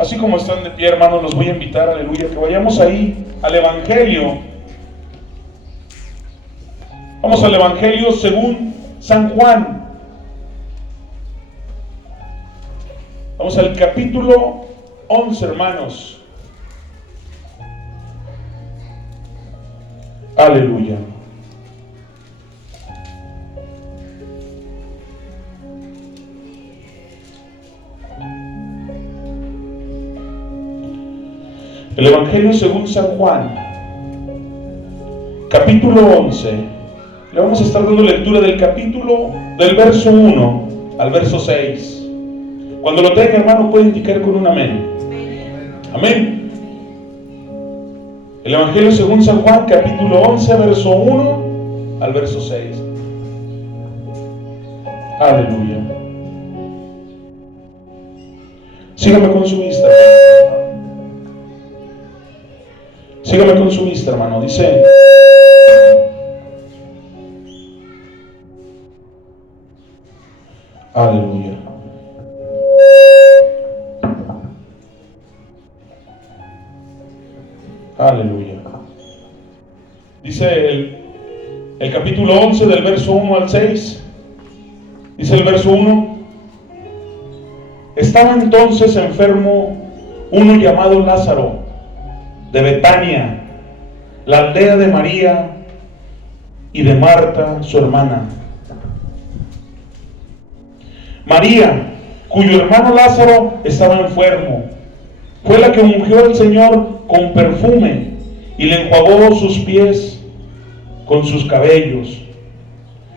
Así como están de pie, hermanos, los voy a invitar, aleluya, que vayamos ahí al Evangelio. Vamos al Evangelio según San Juan. Vamos al capítulo 11, hermanos. Aleluya. El Evangelio según San Juan, capítulo 11. Le vamos a estar dando lectura del capítulo, del verso 1 al verso 6. Cuando lo tenga, hermano, puede indicar con un amén. Amén. El Evangelio según San Juan, capítulo 11, verso 1 al verso 6. Aleluya. Sígame con su vista. Sígame con su vista, hermano. Dice: aleluya. Aleluya. Dice el capítulo 11 del verso 1 al 6. Dice el verso 1: estaba entonces enfermo uno llamado Lázaro, de Betania, la aldea de María y de Marta, su hermana. María, cuyo hermano Lázaro estaba enfermo, fue la que ungió al Señor con perfume y le enjuagó sus pies con sus cabellos.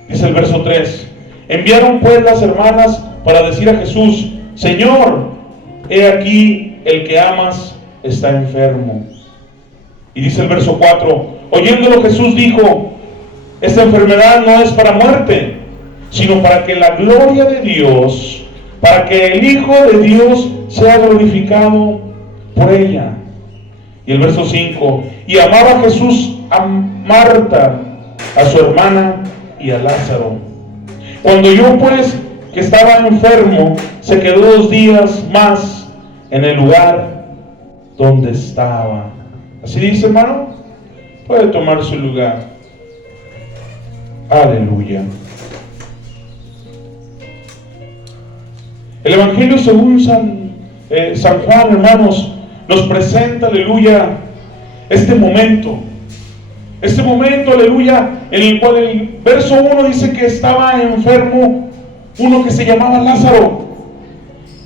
Dice el verso 3: enviaron pues las hermanas para decir a Jesús: Señor, he aquí el que amas está enfermo. Y dice el verso 4: oyéndolo Jesús dijo: esta enfermedad no es para muerte, sino para que la gloria de Dios, para que el Hijo de Dios sea glorificado por ella. Y el verso 5: y amaba Jesús a Marta, a su hermana y a Lázaro. Cuando oyó pues que estaba enfermo, se quedó 2 días más en el lugar donde estaba. Así dice, hermano. Puede tomar su lugar. Aleluya. El Evangelio según San Juan, hermanos, nos presenta, aleluya, este momento, aleluya, en el cual el verso 1 dice que estaba enfermo uno que se llamaba Lázaro.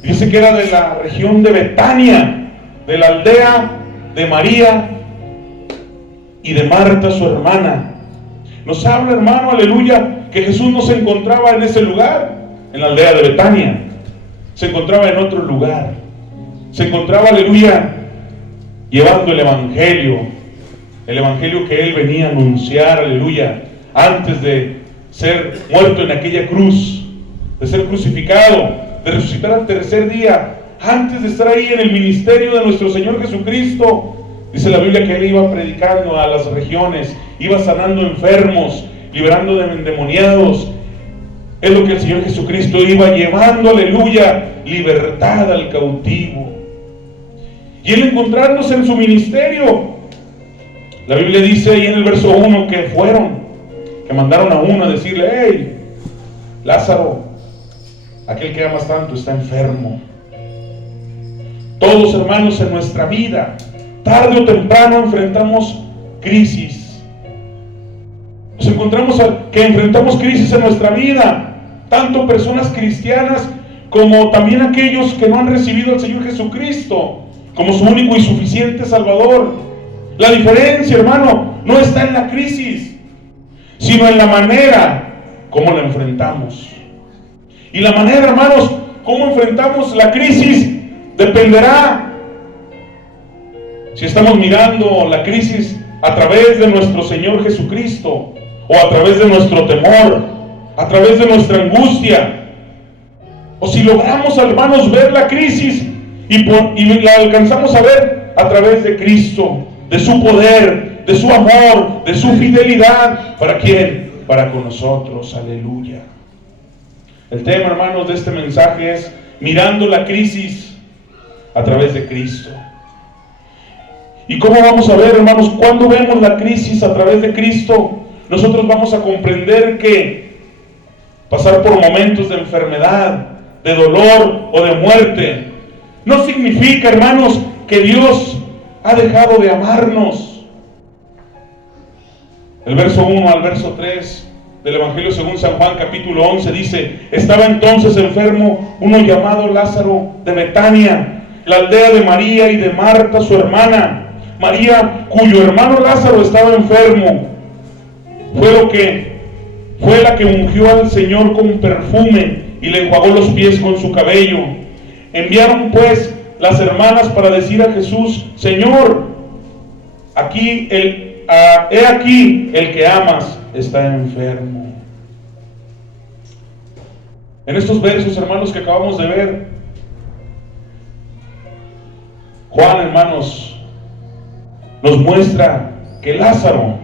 Dice que era de la región de Betania, de la aldea de María y de Marta, su hermana. Nos habla, hermano, aleluya, que Jesús no se encontraba en ese lugar, en la aldea de Betania. Se encontraba en otro lugar. Se encontraba, aleluya, llevando el evangelio que él venía a anunciar, aleluya, antes de ser muerto en aquella cruz, de ser crucificado, de resucitar al tercer día, antes de estar ahí en el ministerio de nuestro Señor Jesucristo. Dice la Biblia que él iba predicando a las regiones, iba sanando enfermos, liberando de endemoniados. Es lo que el Señor Jesucristo iba llevando, aleluya, libertad al cautivo. Y él, encontrándose en su ministerio, la Biblia dice ahí en el verso 1 que mandaron a uno a decirle: hey, Lázaro, aquel que amas tanto está enfermo. Todos, hermanos, en nuestra vida, tarde o temprano enfrentamos crisis. Nos encontramos que enfrentamos crisis en nuestra vida, tanto personas cristianas como también aquellos que no han recibido al Señor Jesucristo como su único y suficiente Salvador. La diferencia, hermano, no está en la crisis, sino en la manera como la enfrentamos. Y la manera, hermanos, como enfrentamos la crisis dependerá si estamos mirando la crisis a través de nuestro Señor Jesucristo, o a través de nuestro temor, a través de nuestra angustia, o si logramos, hermanos, ver la crisis y la alcanzamos a ver a través de Cristo, de su poder, de su amor, de su fidelidad. ¿Para quién? Para con nosotros. Aleluya. El tema, hermanos, de este mensaje es mirando la crisis a través de Cristo. ¿Y cómo vamos a ver, hermanos? Cuando vemos la crisis a través de Cristo, nosotros vamos a comprender que pasar por momentos de enfermedad, de dolor o de muerte, no significa, hermanos, que Dios ha dejado de amarnos. El verso 1 al verso 3 del Evangelio según San Juan, capítulo 11, dice: estaba entonces enfermo uno llamado Lázaro de Betania, la aldea de María y de Marta, su hermana. María, cuyo hermano Lázaro estaba enfermo, fue la que ungió al Señor con perfume y le enjuagó los pies con su cabello. Enviaron pues las hermanas para decir a Jesús: Señor, he aquí el que amas está enfermo. En estos versos, hermanos, que acabamos de ver, Juan, hermanos, nos muestra que Lázaro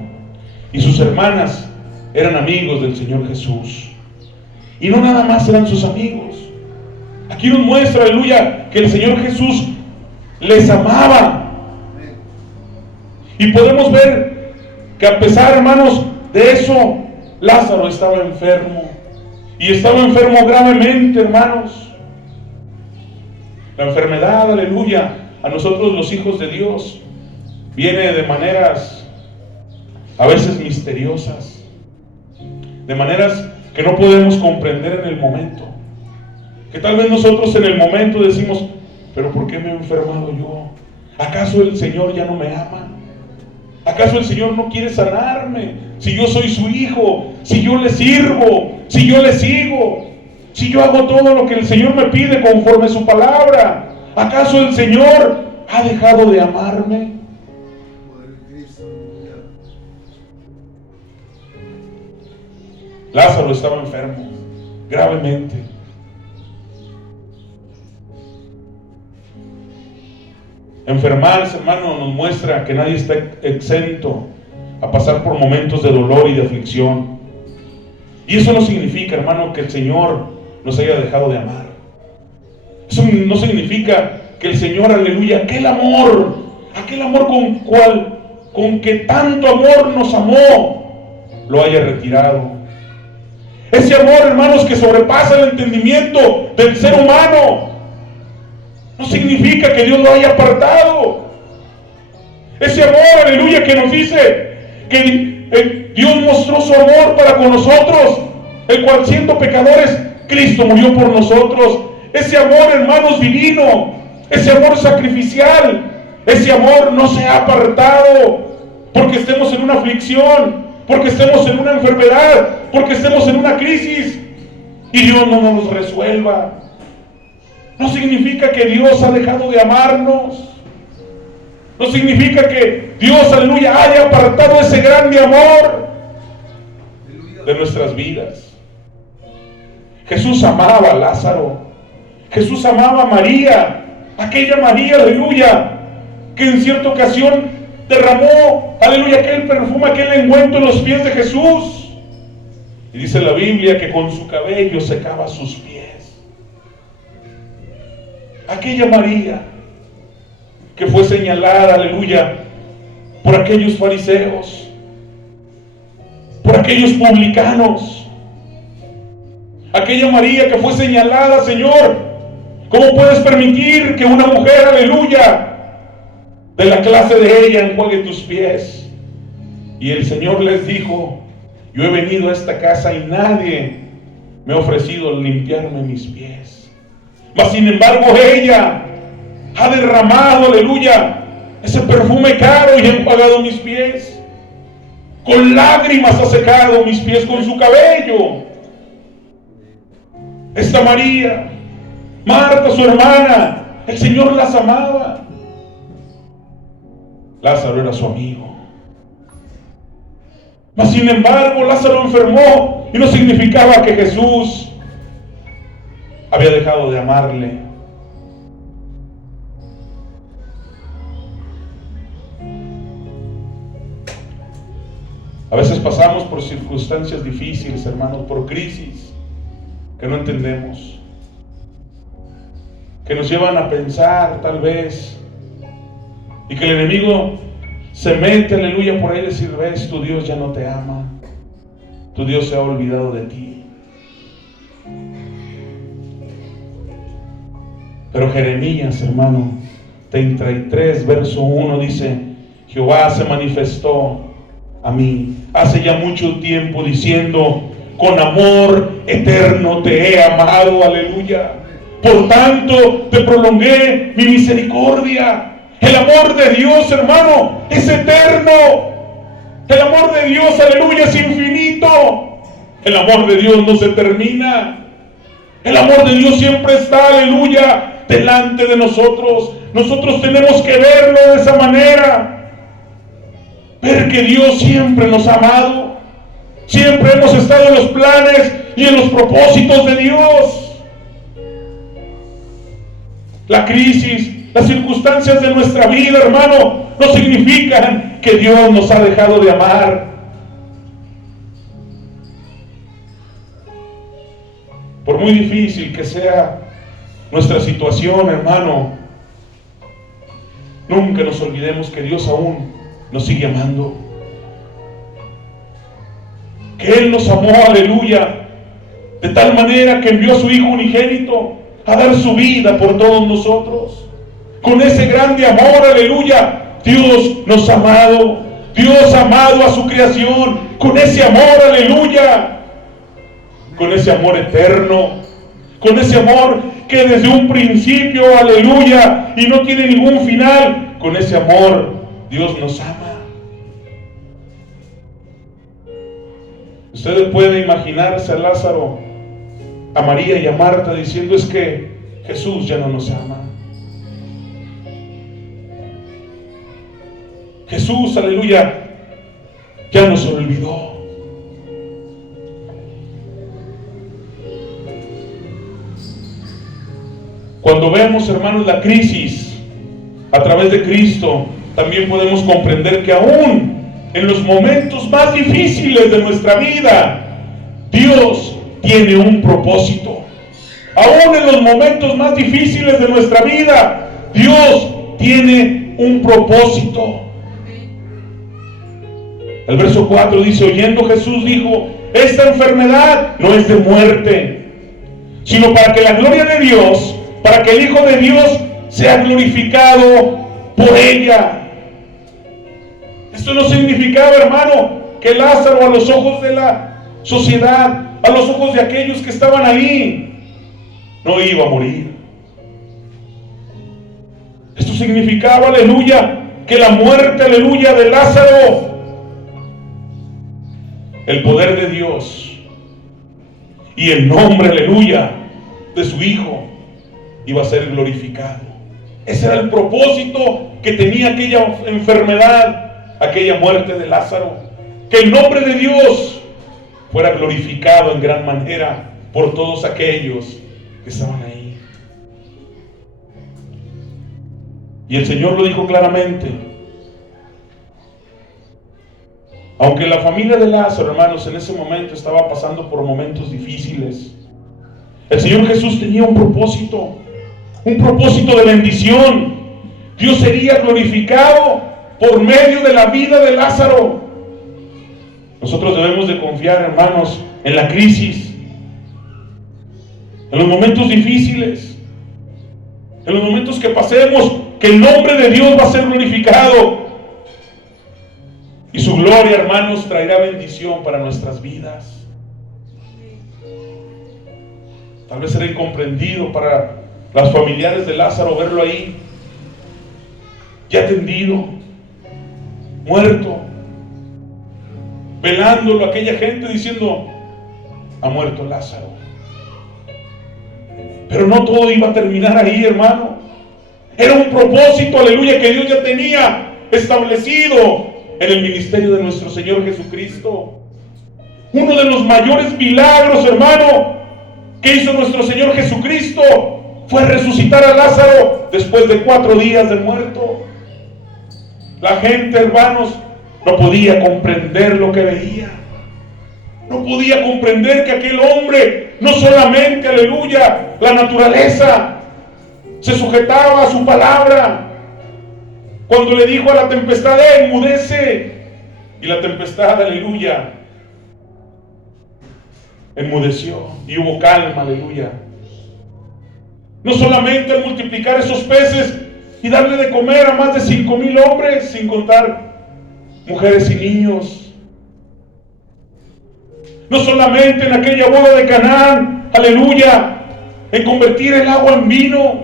y sus hermanas eran amigos del Señor Jesús. Y no nada más eran sus amigos. Aquí nos muestra, aleluya, que el Señor Jesús les amaba. Y podemos ver que a pesar, hermanos, de eso, Lázaro estaba enfermo. Y estaba enfermo gravemente, hermanos. La enfermedad, aleluya, a nosotros los hijos de Dios, viene de maneras a veces misteriosas, de maneras que no podemos comprender en el momento. Que tal vez nosotros en el momento decimos: pero ¿por qué me he enfermado yo? ¿Acaso el Señor ya no me ama? ¿Acaso el Señor no quiere sanarme? Si yo soy su hijo, si yo le sirvo, si yo le sigo, si yo hago todo lo que el Señor me pide conforme su palabra, ¿acaso el Señor ha dejado de amarme? Lázaro estaba enfermo, gravemente. Enfermarse, hermano, nos muestra que nadie está exento a pasar por momentos de dolor y de aflicción. Y eso no significa, hermano, que el Señor nos haya dejado de amar. Eso no significa que el Señor, aleluya, aquel amor con que tanto amor nos amó, lo haya retirado. Ese amor, hermanos, que sobrepasa el entendimiento del ser humano, no significa que Dios lo haya apartado. Ese amor, aleluya, que nos dice que Dios mostró su amor para con nosotros, el cual siendo pecadores, Cristo murió por nosotros. Ese amor, hermanos, divino, ese amor sacrificial, ese amor no se ha apartado porque estemos en una aflicción, porque estemos en una enfermedad, porque estemos en una crisis y Dios no nos resuelva. No significa que Dios ha dejado de amarnos. No significa que Dios, aleluya, haya apartado ese grande amor de nuestras vidas. Jesús amaba a Lázaro. Jesús amaba a María, aquella María, aleluya, que en cierta ocasión derramó, aleluya, aquel perfume, aquel ungüento en los pies de Jesús. Y dice la Biblia que con su cabello secaba sus pies. Aquella María que fue señalada, aleluya, por aquellos fariseos, por aquellos publicanos. Aquella María que fue señalada: Señor, ¿cómo puedes permitir que una mujer, aleluya, de la clase de ella enjuague tus pies? Y el Señor les dijo: yo he venido a esta casa y nadie me ha ofrecido limpiarme mis pies. Mas sin embargo ella ha derramado, aleluya, ese perfume caro y ha enjuagado mis pies. Con lágrimas ha secado mis pies con su cabello. Esta María, Marta, su hermana, el Señor las amaba. Lázaro era su amigo. Mas sin embargo Lázaro enfermó y no significaba que Jesús había dejado de amarle. A veces pasamos por circunstancias difíciles, hermanos, por crisis que no entendemos. que nos llevan a pensar tal vez, y que el enemigo se mete, aleluya, por ahí y decir, ves, tu Dios ya no te ama, tu Dios se ha olvidado de ti. Pero Jeremías, hermano, 33, verso 1 dice, Jehová se manifestó a mí hace ya mucho tiempo diciendo, con amor eterno te he amado, aleluya. Por tanto te prolongué mi misericordia. El amor de Dios, hermano, es eterno. El amor de Dios, aleluya, es infinito. El amor de Dios no se termina. El amor de Dios siempre está, aleluya, delante de nosotros. Nosotros tenemos que verlo de esa manera. Ver que Dios siempre nos ha amado. Siempre hemos estado en los planes y en los propósitos de Dios. La crisis, las circunstancias de nuestra vida, hermano, no significan que Dios nos ha dejado de amar. Por muy difícil que sea nuestra situación, hermano, nunca nos olvidemos que Dios aún nos sigue amando. Que Él nos amó, aleluya, de tal manera que envió a su Hijo unigénito a dar su vida por todos nosotros. Con ese grande amor, aleluya, Dios nos ha amado. Dios ha amado a su creación con ese amor, aleluya, con ese amor eterno, con ese amor que desde un principio, aleluya, y no tiene ningún final. Con ese amor Dios nos ama. Usted puede imaginarse a Lázaro, a María y a Marta diciendo, es que Jesús ya no nos ama. Jesús, aleluya, ya nos olvidó. Cuando vemos, hermanos, la crisis a través de Cristo, también podemos comprender que aún en los momentos más difíciles de nuestra vida, Dios tiene un propósito. Aún en los momentos más difíciles de nuestra vida, Dios tiene un propósito. El verso 4 dice, oyendo Jesús dijo, esta enfermedad no es de muerte, sino para que la gloria de Dios, para que el Hijo de Dios sea glorificado por ella. Esto no significaba, hermano, que Lázaro a los ojos de la sociedad, a los ojos de aquellos que estaban ahí, no iba a morir. Esto significaba, aleluya, que la muerte, aleluya, de Lázaro, el poder de Dios y el nombre, aleluya, de su Hijo iba a ser glorificado. Ese era el propósito que tenía aquella enfermedad, aquella muerte de Lázaro, que el nombre de Dios fuera glorificado en gran manera por todos aquellos que estaban ahí. Y el Señor lo dijo claramente. Aunque la familia de Lázaro, hermanos, en ese momento estaba pasando por momentos difíciles, el Señor Jesús tenía un propósito de bendición. Dios sería glorificado por medio de la vida de Lázaro. Nosotros debemos de confiar, hermanos, en la crisis, en los momentos difíciles, en los momentos que pasemos, que el nombre de Dios va a ser glorificado. Y su gloria, hermanos, traerá bendición para nuestras vidas. Tal vez será incomprendido para los familiares de Lázaro verlo ahí, ya tendido, muerto, velándolo, aquella gente diciendo, ha muerto Lázaro. Pero no todo iba a terminar ahí, hermano. Era un propósito, aleluya, que Dios ya tenía establecido en el ministerio de nuestro Señor Jesucristo. Uno de los mayores milagros, hermano, que hizo nuestro Señor Jesucristo fue resucitar a Lázaro después de 4 días de muerto. La gente, hermanos, no podía comprender lo que veía. No podía comprender que aquel hombre, no solamente, aleluya, la naturaleza se sujetaba a su palabra. Cuando le dijo a la tempestad, enmudece, y la tempestad, aleluya, enmudeció y hubo calma, aleluya. No solamente al multiplicar esos peces y darle de comer a más de 5,000 hombres, sin contar mujeres y niños. No solamente en aquella boda de Canaán, aleluya, en convertir el agua en vino.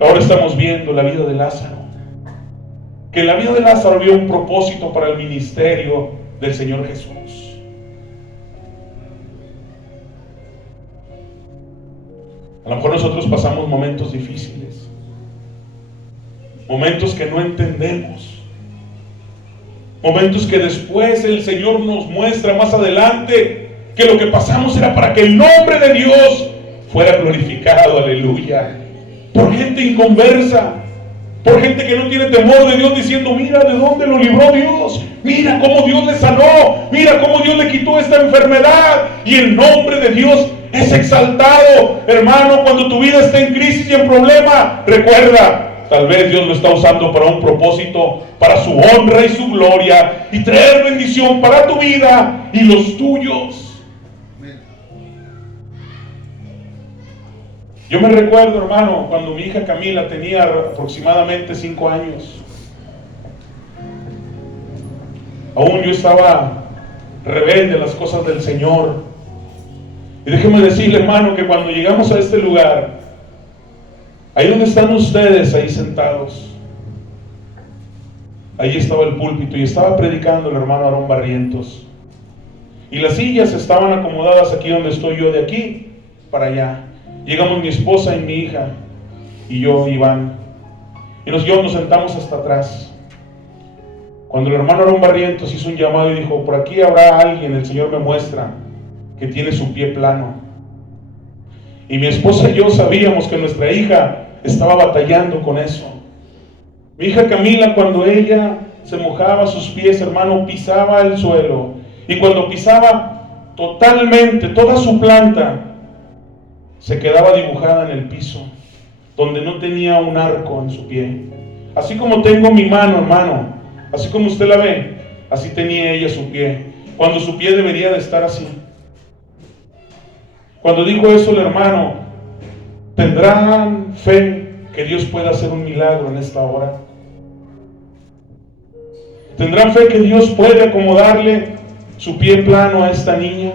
Ahora estamos viendo la vida de Lázaro. Que en la vida de Lázaro había un propósito para el ministerio del Señor Jesús. A lo mejor nosotros pasamos momentos difíciles, momentos que no entendemos, momentos que después el Señor nos muestra más adelante que lo que pasamos era para que el nombre de Dios fuera glorificado, aleluya. Por gente inconversa, por gente que no tiene temor de Dios, diciendo, mira de dónde lo libró Dios, mira cómo Dios le sanó, mira cómo Dios le quitó esta enfermedad, y el nombre de Dios es exaltado. Hermano, cuando tu vida está en crisis y en problema, recuerda, tal vez Dios lo está usando para un propósito, para su honra y su gloria, y traer bendición para tu vida y los tuyos. Yo me recuerdo, hermano, cuando mi hija Camila tenía aproximadamente 5 años. Aún yo estaba rebelde a las cosas del Señor. Y déjeme decirle, hermano, que cuando llegamos a este lugar, ahí donde están ustedes, ahí sentados, ahí estaba el púlpito y estaba predicando el hermano Aarón Barrientos. Y las sillas estaban acomodadas aquí donde estoy yo, de aquí para allá. Llegamos mi esposa y mi hija, y yo, Iván, y nos sentamos hasta atrás. Cuando el hermano Aarón Barrientos hizo un llamado y dijo, por aquí habrá alguien, el Señor me muestra, que tiene su pie plano. Y mi esposa y yo sabíamos que nuestra hija estaba batallando con eso. Mi hija Camila, cuando ella se mojaba sus pies, hermano, pisaba el suelo. Y cuando pisaba totalmente, toda su planta se quedaba dibujada en el piso, donde no tenía un arco en su pie. Así como tengo mi mano, hermano, así como usted la ve, así tenía ella su pie, cuando su pie debería de estar así. Cuando dijo eso el hermano, ¿tendrán fe que Dios pueda hacer un milagro en esta hora? ¿Tendrán fe que Dios puede acomodarle su pie plano a esta niña?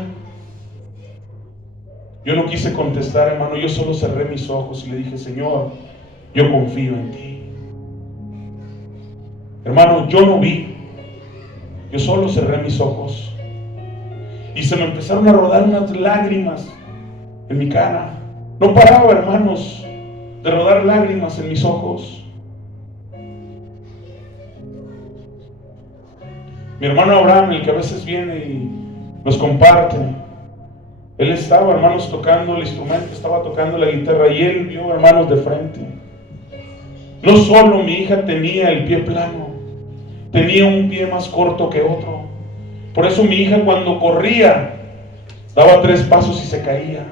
Yo no quise contestar, hermano, yo solo cerré mis ojos y le dije, Señor, yo confío en ti. Hermano, yo no vi, yo solo cerré mis ojos. Y se me empezaron a rodar unas lágrimas en mi cara. No paraba, hermanos, de rodar lágrimas en mis ojos. Mi hermano Abraham, el que a veces viene y nos comparte, él estaba, hermanos, tocando el instrumento, estaba tocando la guitarra, y él vio, hermanos, de frente. No solo mi hija tenía el pie plano, tenía un pie más corto que otro. Por eso mi hija, cuando corría, daba 3 pasos y se caía.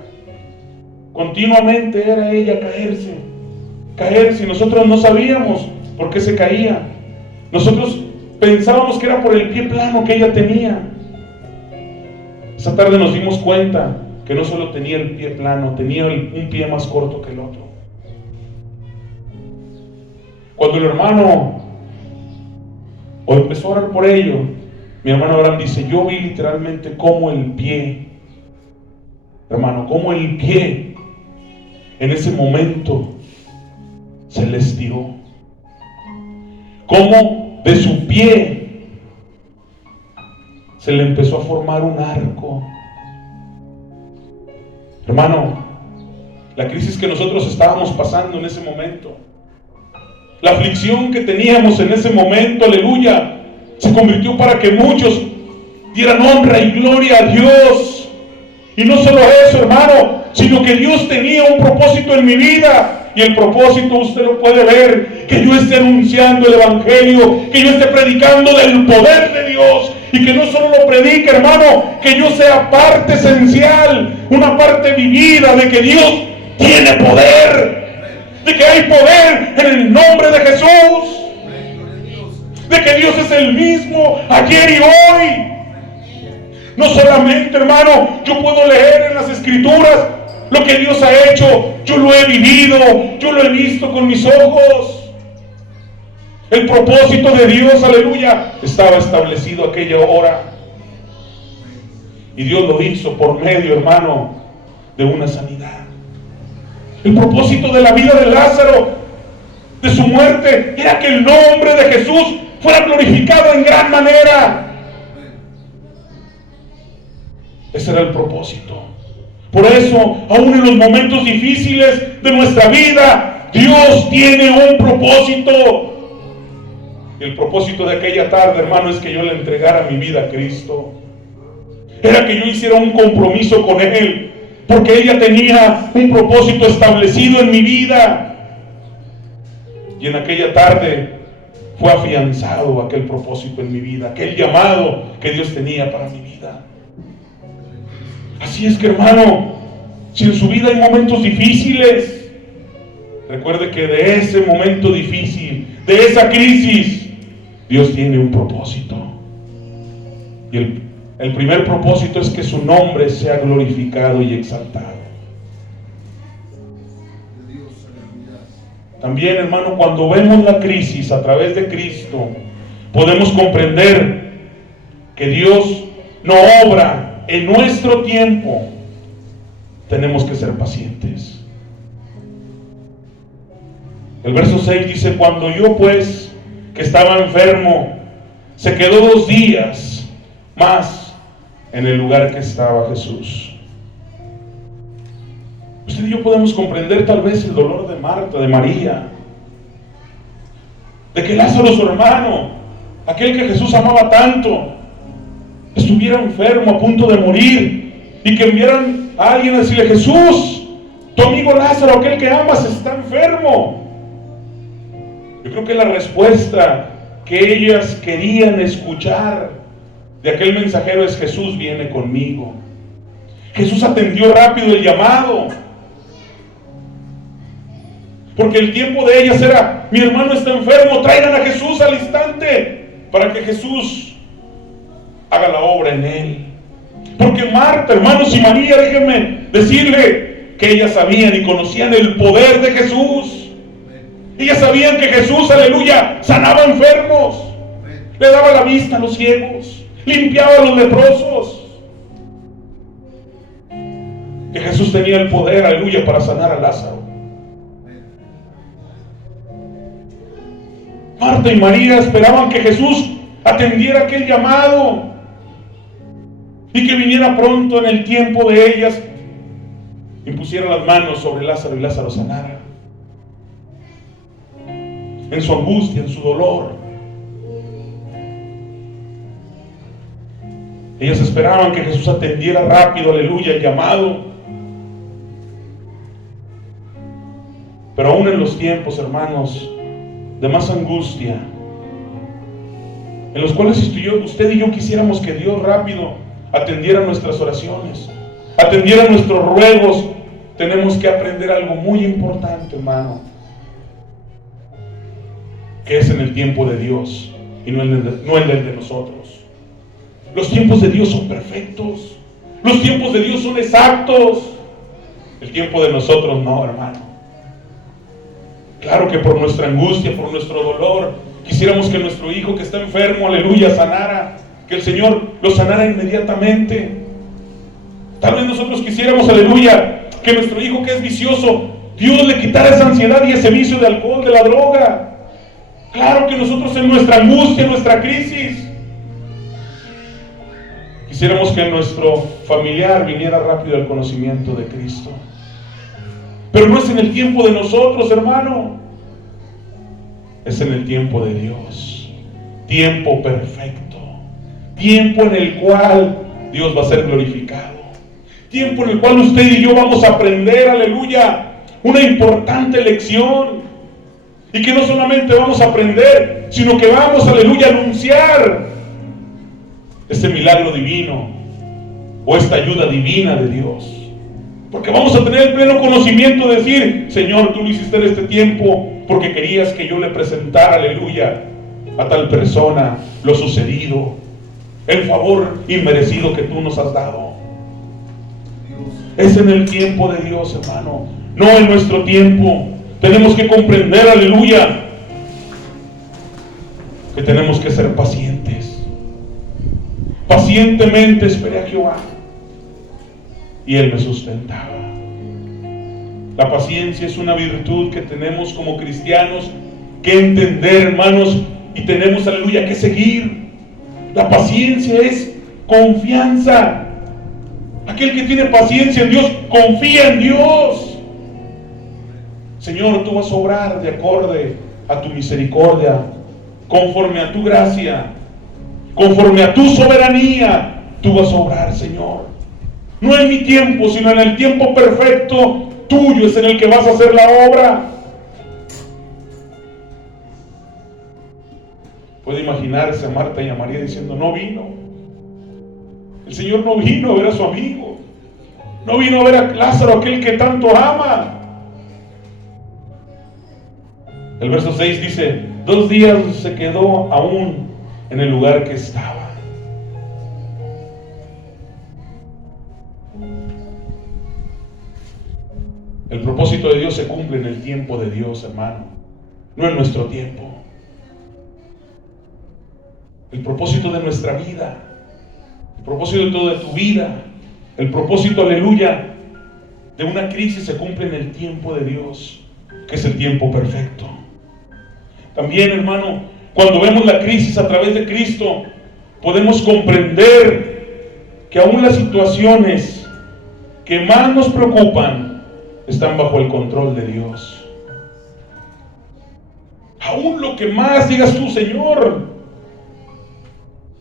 Continuamente era ella caerse, y nosotros no sabíamos por qué se caía. Nosotros pensábamos que era por el pie plano que ella tenía. Esa tarde nos dimos cuenta que no solo tenía el pie plano, tenía un pie más corto que el otro. Cuando el hermano empezó a orar por ello, mi hermano Abraham dice, yo vi literalmente cómo el pie, hermano, cómo el pie en ese momento se le estiró. Cómo de su pie se le empezó a formar un arco. Hermano, la crisis que nosotros estábamos pasando en ese momento, la aflicción que teníamos en ese momento, aleluya, se convirtió para que muchos dieran honra y gloria a Dios. Y no solo eso, hermano, sino que Dios tenía un propósito en mi vida. Y el propósito usted lo puede ver, que yo esté anunciando el evangelio, que yo esté predicando del poder de Dios Y que no solo lo predique, hermano, que yo sea parte esencial, una parte vivida de que Dios tiene poder, de que hay poder en el nombre de Jesús, de que Dios es el mismo ayer y hoy. No solamente, hermano, yo puedo leer en las Escrituras lo que Dios ha hecho, yo lo he vivido, yo lo he visto con mis ojos. El propósito de Dios, aleluya, estaba establecido aquella hora. Y Dios lo hizo por medio, hermano, de una sanidad. El propósito de la vida de Lázaro, de su muerte, era que el nombre de Jesús fuera glorificado en gran manera. Ese era el propósito. Por eso, aún en los momentos difíciles de nuestra vida, Dios tiene un propósito. Y el propósito de aquella tarde, hermano, es que yo le entregara mi vida a Cristo. Era que yo hiciera un compromiso con Él, porque ella tenía un propósito establecido en mi vida. Y en aquella tarde fue afianzado aquel propósito en mi vida, aquel llamado que Dios tenía para mi vida. Así es que, hermano, si en su vida hay momentos difíciles, recuerde que de ese momento difícil, de esa crisis, Dios tiene un propósito. Y el primer propósito es que su nombre sea glorificado y exaltado. También, hermano, cuando vemos la crisis a través de Cristo, podemos comprender que Dios no obra en nuestro tiempo. Tenemos que ser pacientes. El verso 6 dice: cuando yo pues, que estaba enfermo, se quedó 2 días más en el lugar que estaba Jesús. Usted y yo podemos comprender tal vez el dolor de Marta, de María, de que Lázaro, su hermano, aquel que Jesús amaba tanto, estuviera enfermo, a punto de morir, y que enviaran a alguien a decirle: Jesús, tu amigo Lázaro, aquel que amas, está enfermo. Yo creo que la respuesta que ellas querían escuchar de aquel mensajero es: Jesús viene conmigo. Jesús atendió rápido el llamado, porque el tiempo de ellas era: mi hermano está enfermo, traigan a Jesús al instante, para que Jesús haga la obra en él. Porque Marta, hermanos, y María, déjenme decirle que ellas sabían y conocían el poder de Jesús. Ellas sabían que Jesús, aleluya, sanaba enfermos, le daba la vista a los ciegos, limpiaba a los leprosos, que Jesús tenía el poder, aleluya, para sanar a Lázaro. Marta y María esperaban que Jesús atendiera aquel llamado y que viniera pronto en el tiempo de ellas, impusiera las manos sobre Lázaro y Lázaro sanara. En su angustia, en su dolor, ellas esperaban que Jesús atendiera rápido, aleluya, el llamado. Pero aún en los tiempos, hermanos, de más angustia, en los cuales usted y yo quisiéramos que Dios rápido atendiera nuestras oraciones, atendiera nuestros ruegos, tenemos que aprender algo muy importante, hermano, que es en el tiempo de Dios y no en el de nosotros. Los tiempos de Dios son perfectos, los tiempos de Dios son exactos, el tiempo de nosotros no, hermano. Claro que por nuestra angustia, por nuestro dolor, quisiéramos que nuestro hijo que está enfermo, aleluya, sanara, que el Señor lo sanara inmediatamente. Tal vez nosotros quisiéramos, aleluya, que nuestro hijo que es vicioso, Dios le quitara esa ansiedad y ese vicio de alcohol, de la droga. Claro que nosotros en nuestra angustia, en nuestra crisis, quisiéramos que nuestro familiar viniera rápido al conocimiento de Cristo. Pero no es en el tiempo de nosotros, hermano. Es en el tiempo de Dios. Tiempo perfecto. Tiempo en el cual Dios va a ser glorificado. Tiempo en el cual usted y yo vamos a aprender, aleluya, una importante lección. Y que no solamente vamos a aprender, sino que vamos, aleluya, a anunciar este milagro divino o esta ayuda divina de Dios. Porque vamos a tener el pleno conocimiento de decir: Señor, tú lo hiciste en este tiempo porque querías que yo le presentara, aleluya, a tal persona lo sucedido, el favor inmerecido que tú nos has dado. Es en el tiempo de Dios, hermano, no en nuestro tiempo. Tenemos que comprender, aleluya, que tenemos que ser pacientes. Pacientemente esperé a Jehová y Él me sustentaba. La paciencia es una virtud que tenemos como cristianos que entender, hermanos, y tenemos, aleluya, que seguir. La paciencia es confianza. Aquel que tiene paciencia en Dios, confía en Dios. Señor, tú vas a obrar de acorde a tu misericordia, conforme a tu gracia, conforme a tu soberanía, tú vas a obrar, Señor. No en mi tiempo, sino en el tiempo perfecto tuyo es en el que vas a hacer la obra. Puede imaginarse a Marta y a María diciendo: no vino. El Señor no vino a ver a su amigo. No vino a ver a Lázaro, aquel que tanto ama. El verso 6 dice: 2 días se quedó aún en el lugar que estaba. El propósito de Dios se cumple en el tiempo de Dios, hermano, no en nuestro tiempo. El propósito de nuestra vida, el propósito de tu vida, el propósito, aleluya, de una crisis se cumple en el tiempo de Dios, que es el tiempo perfecto. También, hermano, cuando vemos la crisis a través de Cristo, podemos comprender que aún las situaciones que más nos preocupan están bajo el control de Dios. Aún lo que más digas tú: Señor,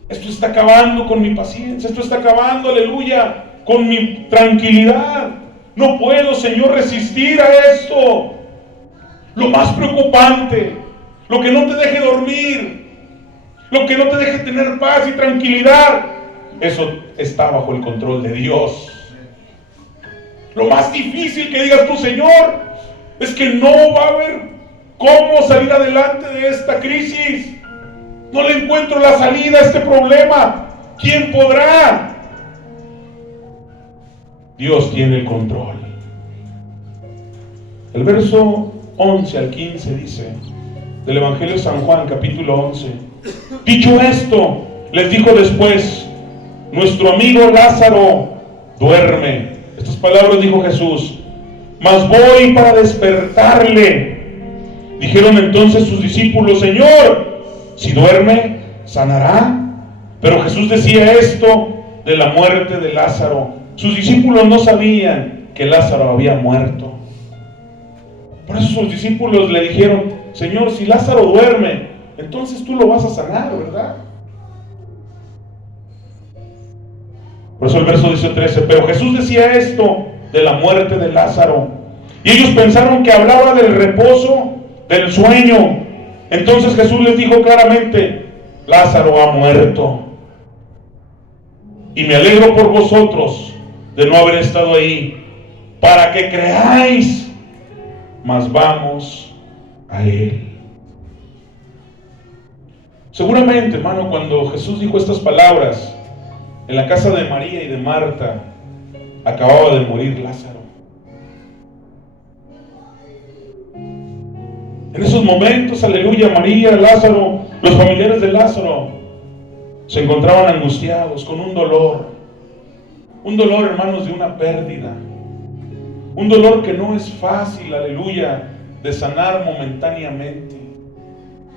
esto está acabando con mi paciencia, esto está acabando, aleluya, con mi tranquilidad. No puedo, Señor, resistir a esto. Lo más preocupante, lo que no te deje dormir, lo que no te deje tener paz y tranquilidad, eso está bajo el control de Dios. Lo más difícil que digas tú: Señor, es que no va a haber cómo salir adelante de esta crisis. No le encuentro la salida a este problema. ¿Quién podrá? Dios tiene el control. El verso 11 al 15 dice, del Evangelio de San Juan, capítulo 11: dicho esto, les dijo después: nuestro amigo Lázaro duerme. Estas palabras dijo Jesús: mas voy para despertarle. Dijeron entonces sus discípulos: Señor, si duerme, sanará. Pero Jesús decía esto de la muerte de Lázaro. Sus discípulos no sabían que Lázaro había muerto. Por eso sus discípulos le dijeron: Señor, si Lázaro duerme, entonces tú lo vas a sanar, ¿verdad? Por eso el verso dice 13: pero Jesús decía esto de la muerte de Lázaro, y ellos pensaron que hablaba del reposo, del sueño. Entonces Jesús les dijo claramente: Lázaro ha muerto, y me alegro por vosotros de no haber estado ahí, para que creáis, mas vamos a él. Seguramente, hermano, cuando Jesús dijo estas palabras, en la casa de María y de Marta acababa de morir Lázaro. En esos momentos, aleluya, María, Lázaro, los familiares de Lázaro se encontraban angustiados con un dolor, hermanos, de una pérdida, un dolor que no es fácil, aleluya, de sanar momentáneamente,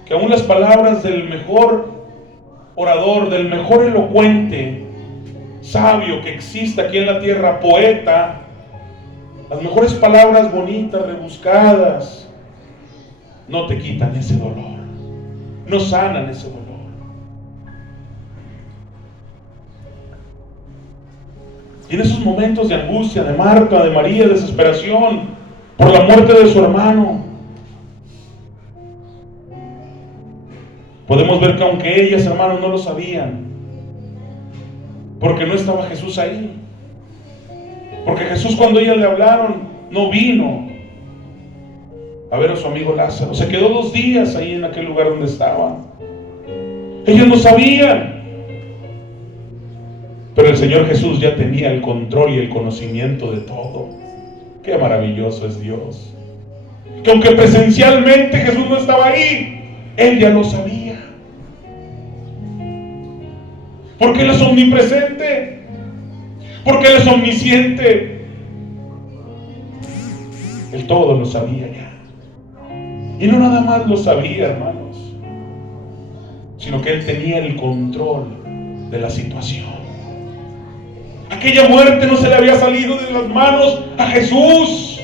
que aún las palabras del mejor orador, del mejor elocuente, sabio que exista aquí en la tierra, poeta, las mejores palabras bonitas, rebuscadas, no te quitan ese dolor, no sanan ese dolor. Y en esos momentos de angustia de Marta, de María, desesperación por la muerte de su hermano, podemos ver que aunque ellas, hermanos, no lo sabían, Porque no estaba Jesús ahí. Porque Jesús, cuando ellas le hablaron, no vino a ver a su amigo Lázaro. Se quedó 2 días ahí en aquel lugar donde estaba. Ellos no sabían. Pero el Señor Jesús ya tenía el control y el conocimiento de todo. Qué maravilloso es Dios. Que aunque presencialmente Jesús no estaba ahí, Él ya lo sabía. Porque Él es omnipresente. Porque Él es omnisciente. Él todo lo sabía ya. Y no nada más lo sabía, hermanos, sino que Él tenía el control de la situación. Aquella muerte no se le había salido de las manos a Jesús.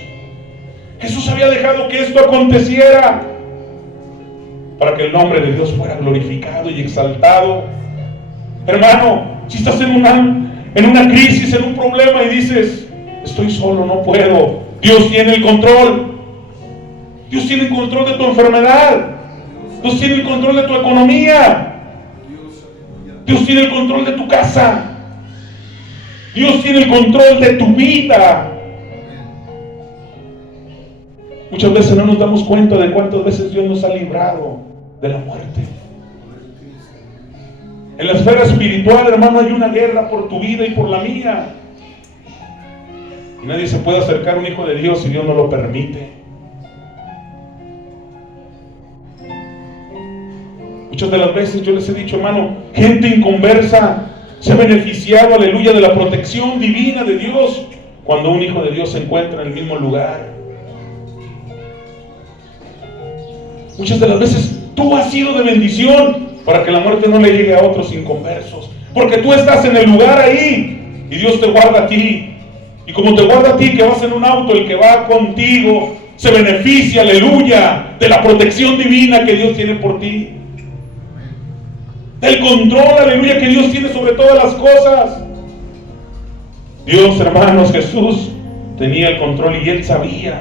Jesús había dejado que esto aconteciera para que el nombre de Dios fuera glorificado y exaltado. Hermano, si estás en una crisis, en un problema y dices, estoy solo, no puedo, Dios tiene el control. Dios tiene el control de tu enfermedad. Dios tiene el control de tu economía. Dios tiene el control de tu casa. Dios tiene el control de tu vida. Muchas veces no nos damos cuenta de cuántas veces Dios nos ha librado de la muerte. En la esfera espiritual, hermano, hay una guerra por tu vida y por la mía. Y nadie se puede acercar a un hijo de Dios si Dios no lo permite. Muchas de las veces yo les he dicho, hermano, gente inconversa se ha beneficiado, aleluya, de la protección divina de Dios cuando un hijo de Dios se encuentra en el mismo lugar. Muchas de las veces tú has sido de bendición para que la muerte no le llegue a otros inconversos, porque tú estás en el lugar ahí y Dios te guarda a ti. Y como te guarda a ti, que vas en un auto, el que va contigo se beneficia, aleluya, de la protección divina que Dios tiene por ti. El control, aleluya, que Dios tiene sobre todas las cosas. Dios, hermanos, Jesús tenía el control y Él sabía.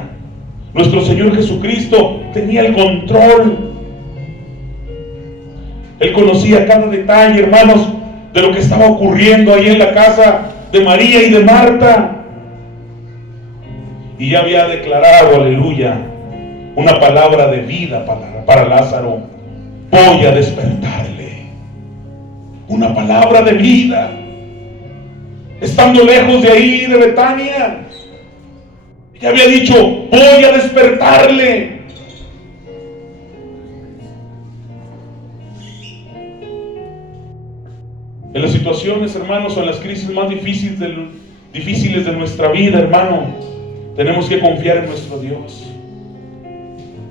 Nuestro Señor Jesucristo tenía el control. Él conocía cada detalle, hermanos, de lo que estaba ocurriendo ahí en la casa de María y de Marta. Y ya había declarado, aleluya, una palabra de vida para Lázaro. Voy a despertarle. Una palabra de vida. Estando lejos de ahí, de Betania, ya había dicho, voy a despertarle. En las situaciones, hermanos, o en las crisis más difíciles de nuestra vida, hermano, tenemos que confiar en nuestro Dios.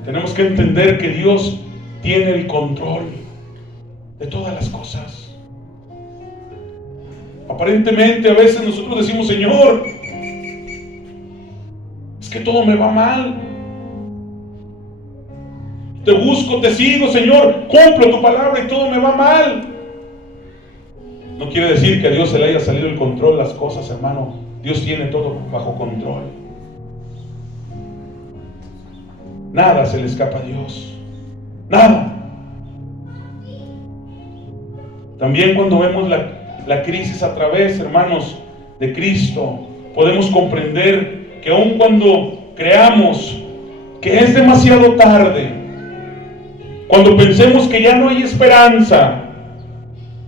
Tenemos que entender que Dios tiene el control de todas las cosas. Aparentemente a veces nosotros decimos, Señor, es que todo me va mal. Te busco, te sigo, Señor, cumplo tu palabra y todo me va mal. No quiere decir que a Dios se le haya salido el control las cosas, hermano. Dios tiene todo bajo control. Nada se le escapa a Dios. Nada. También cuando vemos la crisis a través, hermanos, de Cristo, podemos comprender que aun cuando creamos que es demasiado tarde, cuando pensemos que ya no hay esperanza,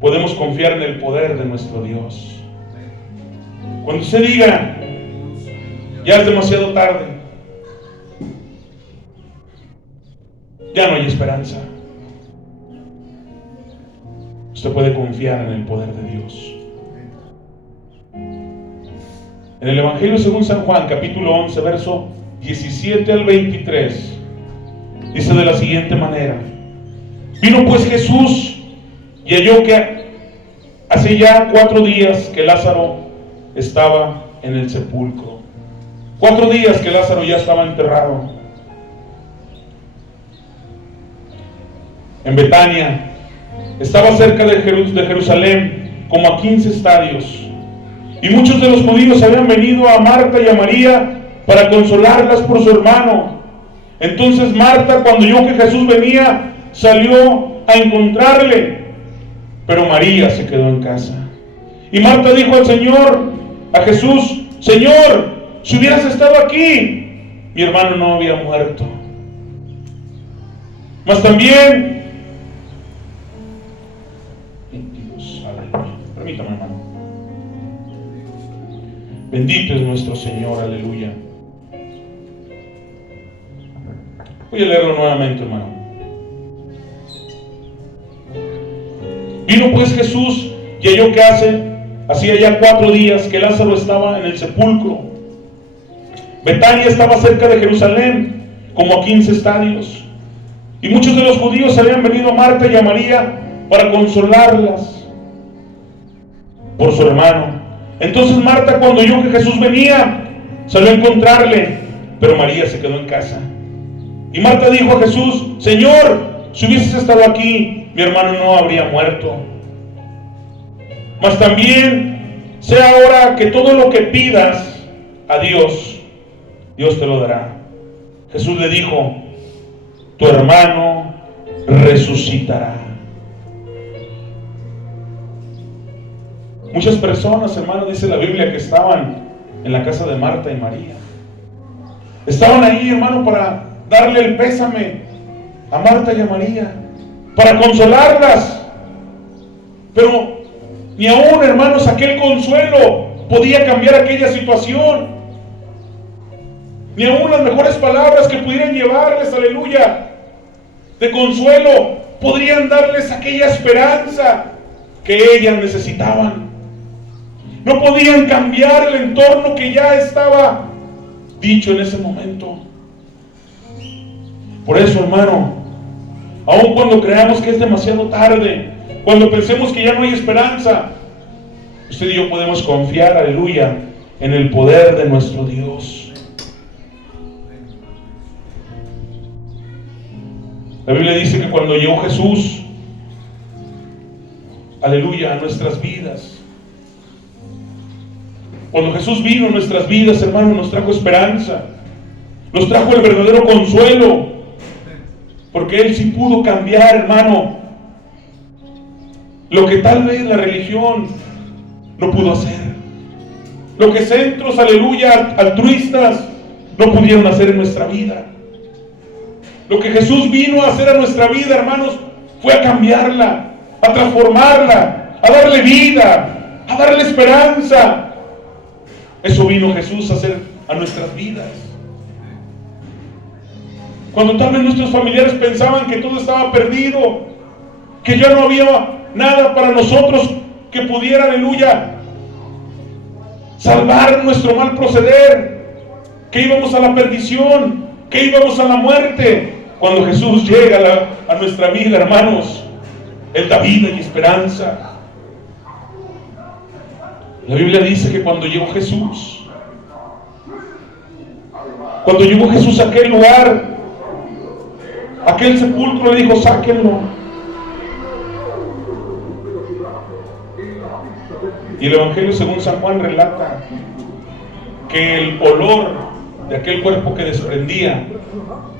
podemos confiar en el poder de nuestro Dios. Cuando usted diga, ya es demasiado tarde, ya no hay esperanza, usted puede confiar en el poder de Dios. En el Evangelio según San Juan, capítulo 11, verso 17 al 23, dice de la siguiente manera: vino pues Jesús y halló que hace ya 4 días que Lázaro estaba en el sepulcro. 4 días que Lázaro ya estaba enterrado. En Betania, estaba cerca de Jerusalén, como a 15 estadios. Y muchos de los judíos habían venido a Marta y a María para consolarlas por su hermano. Entonces Marta, cuando oyó que Jesús venía, salió a encontrarle, pero María se quedó en casa. Y Marta dijo al Señor, a Jesús: Señor, si hubieras estado aquí, mi hermano no había muerto. Mas también, Dios, permítame, hermano. Bendito es nuestro Señor, aleluya. Voy a leerlo nuevamente, hermano. Vino pues Jesús y halló que hacía ya 4 días que Lázaro estaba en el sepulcro. Betania estaba cerca de Jerusalén, como a 15 estadios. Y muchos de los judíos habían venido a Marta y a María para consolarlas por su hermano. Entonces Marta, cuando oyó que Jesús venía, salió a encontrarle, pero María se quedó en casa. Y Marta dijo a Jesús: Señor, si hubieses estado aquí, mi hermano no habría muerto. Mas también sé ahora que todo lo que pidas a Dios, Dios te lo dará. Jesús le dijo: tu hermano resucitará. Muchas personas, hermano, dice la Biblia, que estaban en la casa de Marta y María. Estaban ahí, hermano, para darle el pésame a Marta y a María, para consolarlas. Pero ni aún, hermanos, aquel consuelo podía cambiar aquella situación. Ni aún las mejores palabras que pudieran llevarles, aleluya, de consuelo, podrían darles aquella esperanza que ellas necesitaban. No podían cambiar el entorno que ya estaba dicho en ese momento. Por eso, hermano, aun cuando creamos que es demasiado tarde, cuando pensemos que ya no hay esperanza, usted y yo podemos confiar, aleluya, en el poder de nuestro Dios. La Biblia dice que cuando llegó Jesús, aleluya, a nuestras vidas, cuando Jesús vino a nuestras vidas, hermano, nos trajo esperanza, nos trajo el verdadero consuelo, porque Él sí pudo cambiar, hermano, lo que tal vez la religión no pudo hacer, lo que centros, aleluya, altruistas no pudieron hacer en nuestra vida. Lo que Jesús vino a hacer a nuestra vida, hermanos, fue a cambiarla, a transformarla, a darle vida, a darle esperanza. Eso vino Jesús a hacer a nuestras vidas. Cuando tal vez nuestros familiares pensaban que todo estaba perdido, que ya no había nada para nosotros que pudiera, aleluya, salvar nuestro mal proceder, que íbamos a la perdición, que íbamos a la muerte. Cuando Jesús llega a nuestra vida, hermanos, Él da vida y esperanza. La Biblia dice que cuando llegó Jesús a aquel lugar, aquel sepulcro, le dijo: sáquenlo. Y el Evangelio según San Juan relata que el olor de aquel cuerpo que desprendía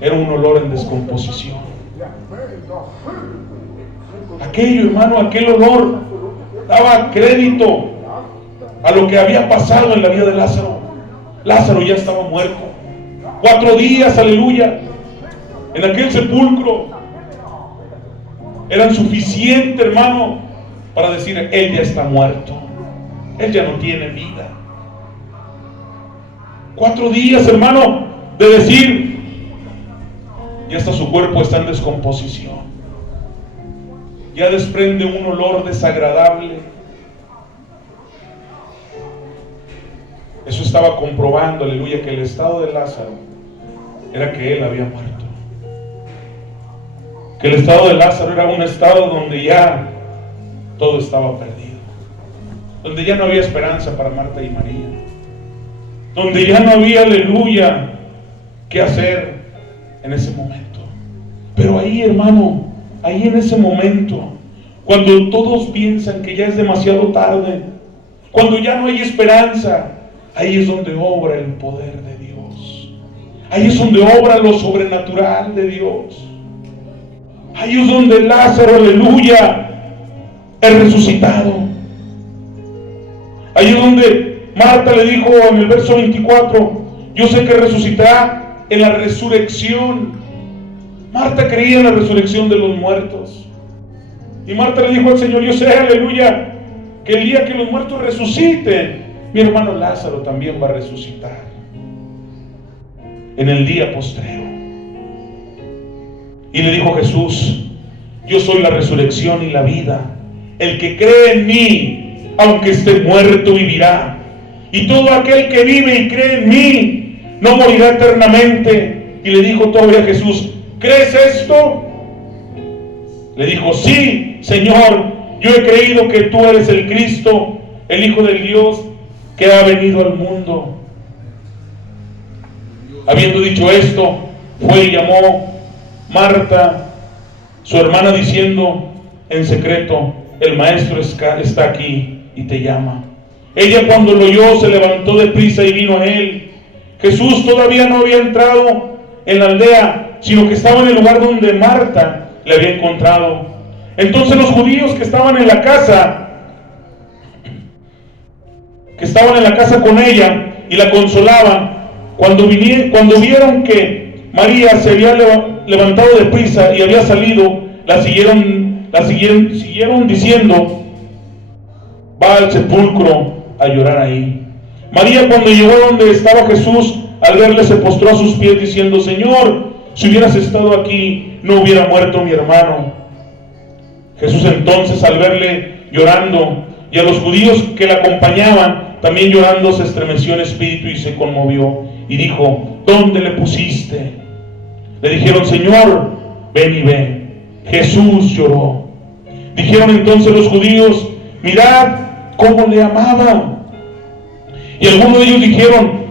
era un olor en descomposición. Aquello, hermano, aquel olor daba crédito a lo que había pasado en la vida de Lázaro. Lázaro ya estaba muerto. 4 días, aleluya, en aquel sepulcro eran suficientes, hermano, para decir: Él ya está muerto, Él ya no tiene vida. 4 días, hermano, de decir: ya está, su cuerpo está en descomposición, ya desprende un olor desagradable. Eso estaba comprobando, aleluya, que el estado de Lázaro era que él había muerto. Que el estado de Lázaro era un estado donde ya todo estaba perdido, donde ya no había esperanza para Marta y María, donde ya no había, aleluya, qué hacer en ese momento. Pero ahí, hermano, ahí en ese momento, cuando todos piensan que ya es demasiado tarde, cuando ya no hay esperanza, ahí es donde obra el poder de Dios. Ahí es donde obra lo sobrenatural de Dios. Ahí es donde Lázaro, aleluya, es resucitado. Ahí es donde Marta le dijo en el verso 24, yo sé que resucitará en la resurrección. Marta creía en la resurrección de los muertos. Y Marta le dijo al Señor, yo sé, aleluya, que el día que los muertos resuciten, mi hermano Lázaro también va a resucitar en el día postrero. Y le dijo Jesús, yo soy la resurrección y la vida. El que cree en mí, aunque esté muerto, vivirá. Y todo aquel que vive y cree en mí, no morirá eternamente. Y le dijo todavía Jesús, ¿crees esto? Le dijo, sí, Señor, yo he creído que tú eres el Cristo, el Hijo del Dios, que ha venido al mundo. Habiendo dicho esto, fue y llamó Marta, su hermana, diciendo en secreto, el maestro está aquí y te llama. Ella, cuando lo oyó, se levantó de prisa y vino a él. Jesús todavía no había entrado en la aldea, sino que estaba en el lugar donde Marta le había encontrado. Entonces los judíos que estaban en la casa con ella y la consolaban, cuando vieron que María se había levantado de prisa y había salido, la siguieron diciendo, va al sepulcro a llorar ahí. María, cuando llegó donde estaba Jesús, al verle se postró a sus pies diciendo, Señor, si hubieras estado aquí, no hubiera muerto mi hermano. Jesús entonces, al verle llorando y a los judíos que la acompañaban también llorando, se estremeció en espíritu y se conmovió y dijo, ¿dónde le pusiste? Le dijeron, Señor, ven y ve. Jesús lloró. Dijeron entonces los judíos, mirad cómo le amaba. Y algunos de ellos dijeron,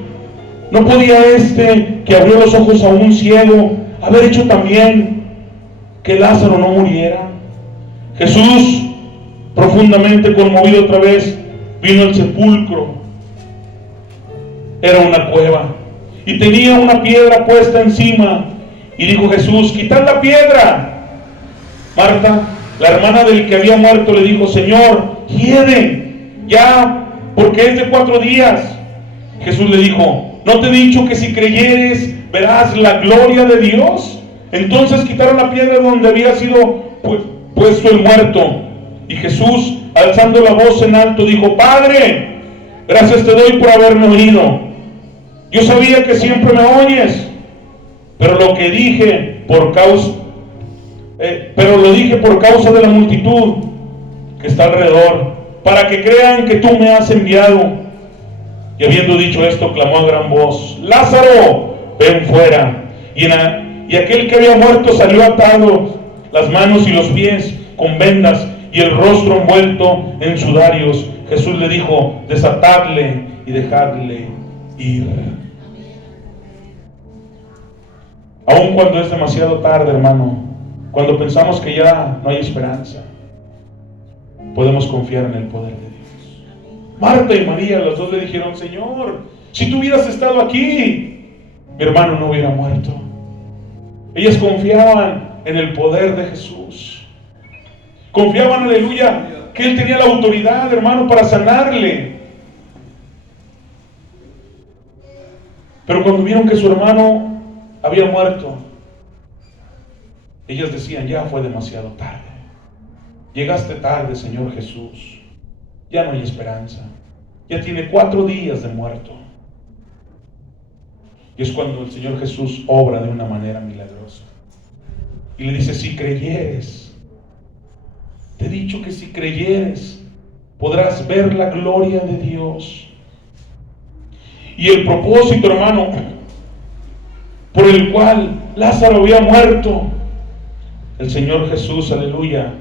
¿no podía este que abrió los ojos a un ciego haber hecho también que Lázaro no muriera? Jesús, profundamente conmovido otra vez, vino al sepulcro. Era una cueva y tenía una piedra puesta encima. Y dijo Jesús, quitad la piedra. Marta, la hermana del que había muerto, le dijo, Señor, hiede ya, porque es de 4 días. Jesús le dijo, ¿no te he dicho que si creyeres verás la gloria de Dios? Entonces quitaron la piedra donde había sido puesto el muerto. Y Jesús, alzando la voz en alto, dijo, Padre, gracias te doy por haberme oído. Yo sabía que siempre me oyes, pero lo dije por causa de la multitud que está alrededor, para que crean que tú me has enviado. Y habiendo dicho esto, clamó a gran voz, Lázaro, ven fuera. Y aquel que había muerto salió atado, las manos y los pies con vendas y el rostro envuelto en sudarios. Jesús le dijo, desatadle y dejadle ir. Aun cuando es demasiado tarde, hermano, cuando pensamos que ya no hay esperanza, podemos confiar en el poder de Dios. Marta y María, las dos le dijeron, Señor, si tú hubieras estado aquí, mi hermano no hubiera muerto. Ellas confiaban en el poder de Jesús. Confiaban, aleluya, que Él tenía la autoridad, hermano, para sanarle. Pero cuando vieron que su hermano había muerto, ellas decían, ya fue demasiado tarde. Llegaste tarde, Señor Jesús. Ya no hay esperanza. Ya tiene 4 días de muerto. Y es cuando el Señor Jesús obra de una manera milagrosa. Y le dice, si creyeres, te he dicho que si creyeres, podrás ver la gloria de Dios. Y el propósito, hermano, por el cual Lázaro había muerto, el Señor Jesús, aleluya,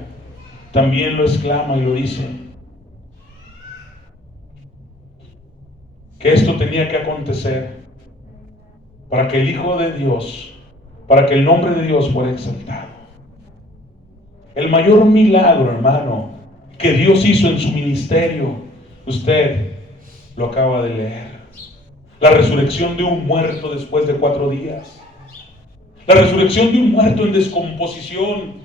también lo exclama y lo dice, que esto tenía que acontecer para que el Hijo de Dios, para que el nombre de Dios fuera exaltado. El mayor milagro, hermano, que Dios hizo en su ministerio, usted lo acaba de leer. La resurrección de un muerto después de 4 días. La resurrección de un muerto en descomposición.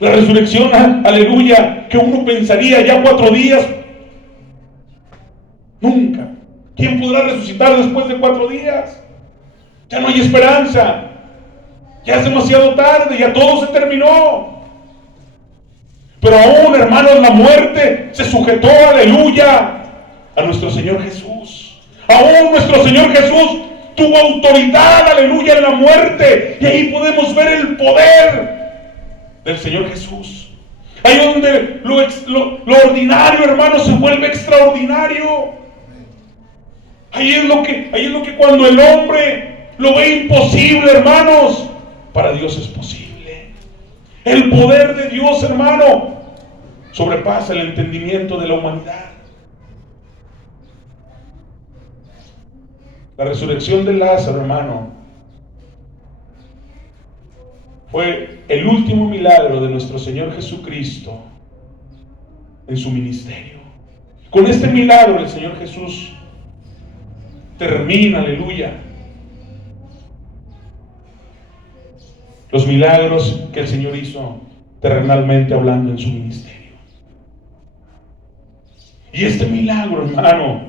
La resurrección, aleluya, que uno pensaría ya 4 días. Nunca. ¿Quién podrá resucitar después de 4 días? Ya no hay esperanza. Ya es demasiado tarde, ya todo se terminó. Pero aún, hermanos, la muerte se sujetó, aleluya, a nuestro Señor Jesús. Aún nuestro Señor Jesús tuvo autoridad, aleluya, en la muerte. Y ahí podemos ver el poder del Señor Jesús. Ahí donde lo ordinario, hermanos, se vuelve extraordinario. Ahí es lo que cuando el hombre lo ve imposible, hermanos, para Dios es posible. El poder de Dios, hermano, sobrepasa el entendimiento de la humanidad. La resurrección de Lázaro, hermano, fue el último milagro de nuestro Señor Jesucristo en su ministerio. Con este milagro el Señor Jesús termina, aleluya, los milagros que el Señor hizo terrenalmente hablando en su ministerio. Y este milagro, hermano,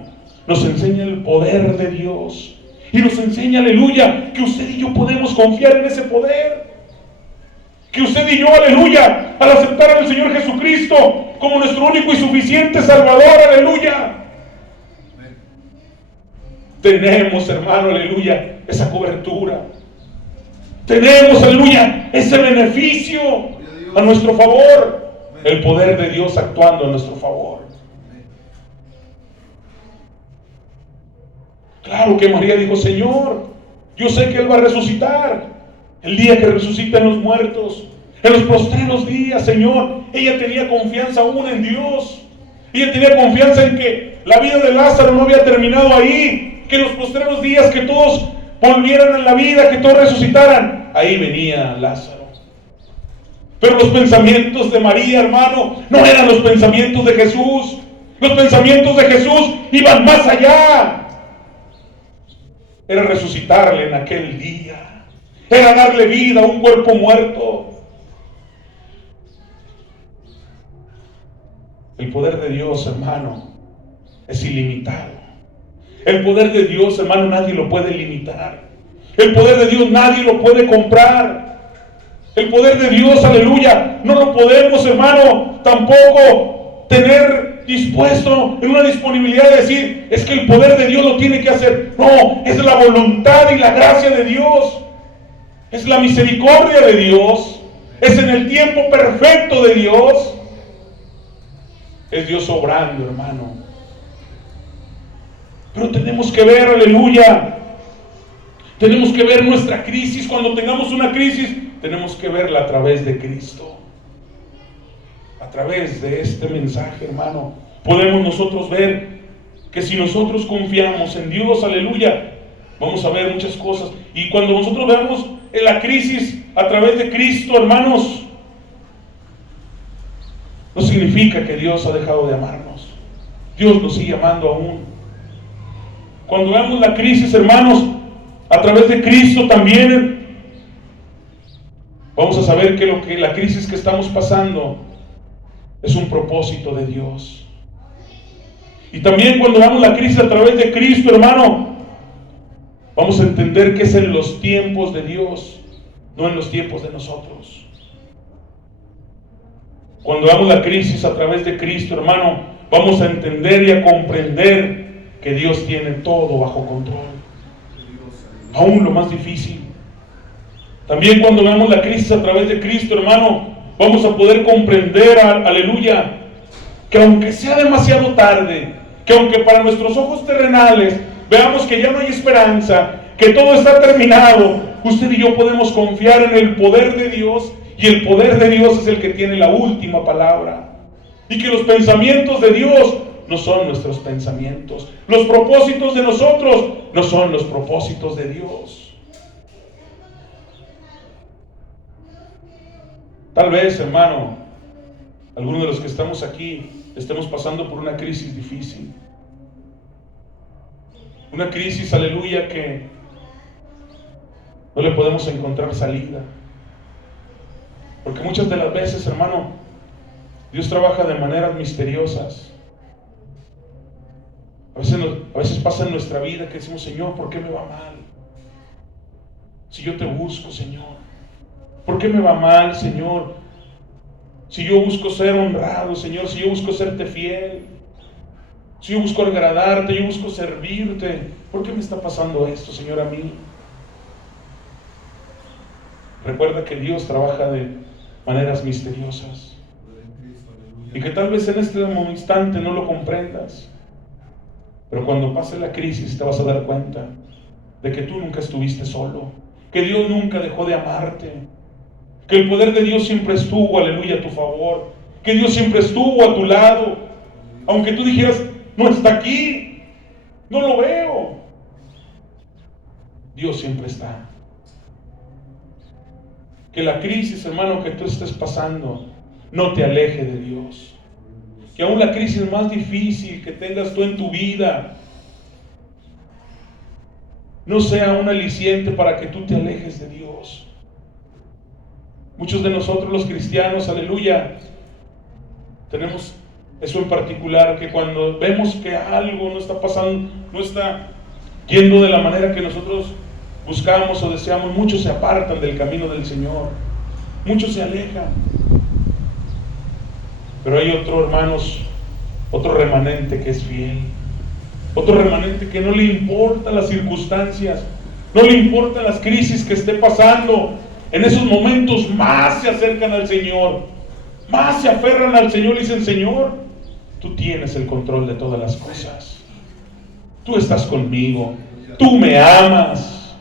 nos enseña el poder de Dios. Y nos enseña, aleluya, que usted y yo podemos confiar en ese poder. Que usted y yo, aleluya, al aceptar al Señor Jesucristo como nuestro único y suficiente Salvador, aleluya, tenemos, hermano, aleluya, esa cobertura. Tenemos, aleluya, ese beneficio a nuestro favor. El poder de Dios actuando a nuestro favor. Claro que María dijo: Señor, yo sé que Él va a resucitar el día que resuciten los muertos, en los postreros días, Señor. Ella tenía confianza aún en Dios. Ella tenía confianza en que la vida de Lázaro no había terminado ahí, que en los postreros días que todos volvieran a la vida, que todos resucitaran. Ahí venía Lázaro. Pero los pensamientos de María, hermano, no eran los pensamientos de Jesús. Los pensamientos de Jesús iban más allá. Era resucitarle en aquel día. Era darle vida a un cuerpo muerto. El poder de Dios, hermano, es ilimitado. El poder de Dios, hermano, nadie lo puede limitar. El poder de Dios nadie lo puede comprar. El poder de Dios, aleluya, no lo podemos, hermano, tampoco tener dispuesto en una disponibilidad de decir: es que el poder de Dios lo tiene que hacer. No, es la voluntad y la gracia de Dios. Es la misericordia de Dios. Es en el tiempo perfecto de Dios. Es Dios obrando, hermano. Pero tenemos que ver, aleluya, tenemos que ver nuestra crisis. Cuando tengamos una crisis, tenemos que verla a través de Cristo. A través de este mensaje, hermano, podemos nosotros ver que si nosotros confiamos en Dios, aleluya, vamos a ver muchas cosas. Y cuando nosotros veamos en la crisis a través de Cristo, hermanos, no significa que Dios ha dejado de amarnos. Dios nos sigue amando aún. Cuando veamos la crisis, hermanos, a través de Cristo también, vamos a saber que la crisis que estamos pasando es un propósito de Dios. Y también cuando veamos la crisis a través de Cristo, hermano, vamos a entender que es en los tiempos de Dios, no en los tiempos de nosotros. Cuando veamos la crisis a través de Cristo, hermano, vamos a entender y a comprender que Dios tiene todo bajo control, aún lo más difícil. También cuando veamos la crisis a través de Cristo, hermano, vamos a poder comprender, aleluya, que aunque sea demasiado tarde, que aunque para nuestros ojos terrenales veamos que ya no hay esperanza, que todo está terminado, usted y yo podemos confiar en el poder de Dios, y el poder de Dios es el que tiene la última palabra. Y que los pensamientos de Dios no son nuestros pensamientos. Los propósitos de nosotros no son los propósitos de Dios. Tal vez, hermano, algunos de los que estamos aquí estemos pasando por una crisis difícil. Una crisis, aleluya, que no le podemos encontrar salida. Porque muchas de las veces, hermano, Dios trabaja de maneras misteriosas A veces pasa en nuestra vida que decimos, Señor, ¿por qué me va mal? Si yo te busco, Señor. ¿Por qué me va mal, Señor? Si yo busco ser honrado, Señor, si yo busco serte fiel, si yo busco agradarte, yo busco servirte, ¿por qué me está pasando esto, Señor, a mí? Recuerda que Dios trabaja de maneras misteriosas y que tal vez en este instante no lo comprendas, pero cuando pase la crisis te vas a dar cuenta de que tú nunca estuviste solo, que Dios nunca dejó de amarte, que el poder de Dios siempre estuvo, aleluya, a tu favor, que Dios siempre estuvo a tu lado, aunque tú dijeras, no está aquí, no lo veo, Dios siempre está. Que la crisis, hermano, que tú estés pasando no te aleje de Dios. Que aún la crisis más difícil que tengas tú en tu vida no sea un aliciente para que tú te alejes de Dios. Muchos de nosotros los cristianos, aleluya, tenemos eso en particular, que cuando vemos que algo no está pasando, no está yendo de la manera que nosotros buscamos o deseamos, muchos se apartan del camino del Señor, muchos se alejan. Pero hay otro, hermanos, otro remanente que es fiel, otro remanente que no le importan las circunstancias, no le importan las crisis que esté pasando. En esos momentos más se acercan al Señor, más se aferran al Señor y dicen, Señor, tú tienes el control de todas las cosas, tú estás conmigo, tú me amas,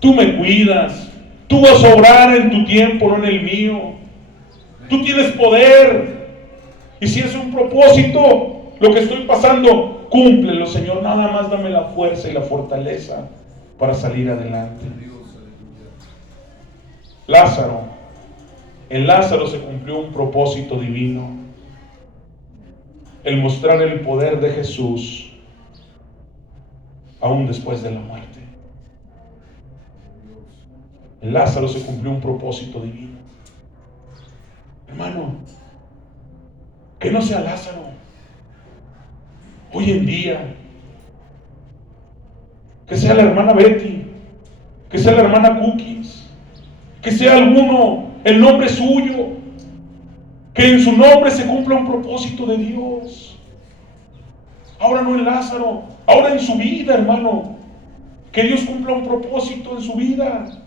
tú me cuidas, tú vas a obrar en tu tiempo, no en el mío, tú tienes poder, y si es un propósito lo que estoy pasando, cúmplelo, Señor, nada más dame la fuerza y la fortaleza para salir adelante. En Lázaro se cumplió un propósito divino, el mostrar el poder de Jesús aún después de la muerte. En Lázaro se cumplió un propósito divino. Hermano, que no sea Lázaro. Hoy en día, que sea la hermana Betty, que sea la hermana Cookies, que sea alguno, el nombre suyo, que en su nombre se cumpla un propósito de Dios. Ahora no en Lázaro, ahora en su vida, hermano, que Dios cumpla un propósito en su vida,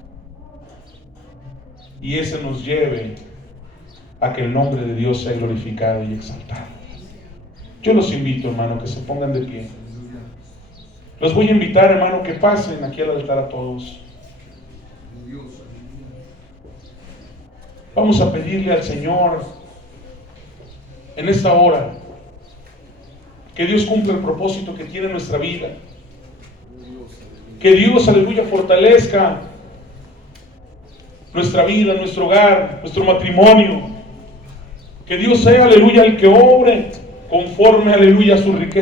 y ese nos lleve a que el nombre de Dios sea glorificado y exaltado. Yo los invito, hermano, que se pongan de pie. Los voy a invitar, hermano, que pasen aquí al altar a todos. Vamos a pedirle al Señor en esta hora que Dios cumpla el propósito que tiene en nuestra vida. Que Dios, aleluya, fortalezca nuestra vida, nuestro hogar, nuestro matrimonio. Que Dios sea, aleluya, el que obre conforme, aleluya, a su riqueza.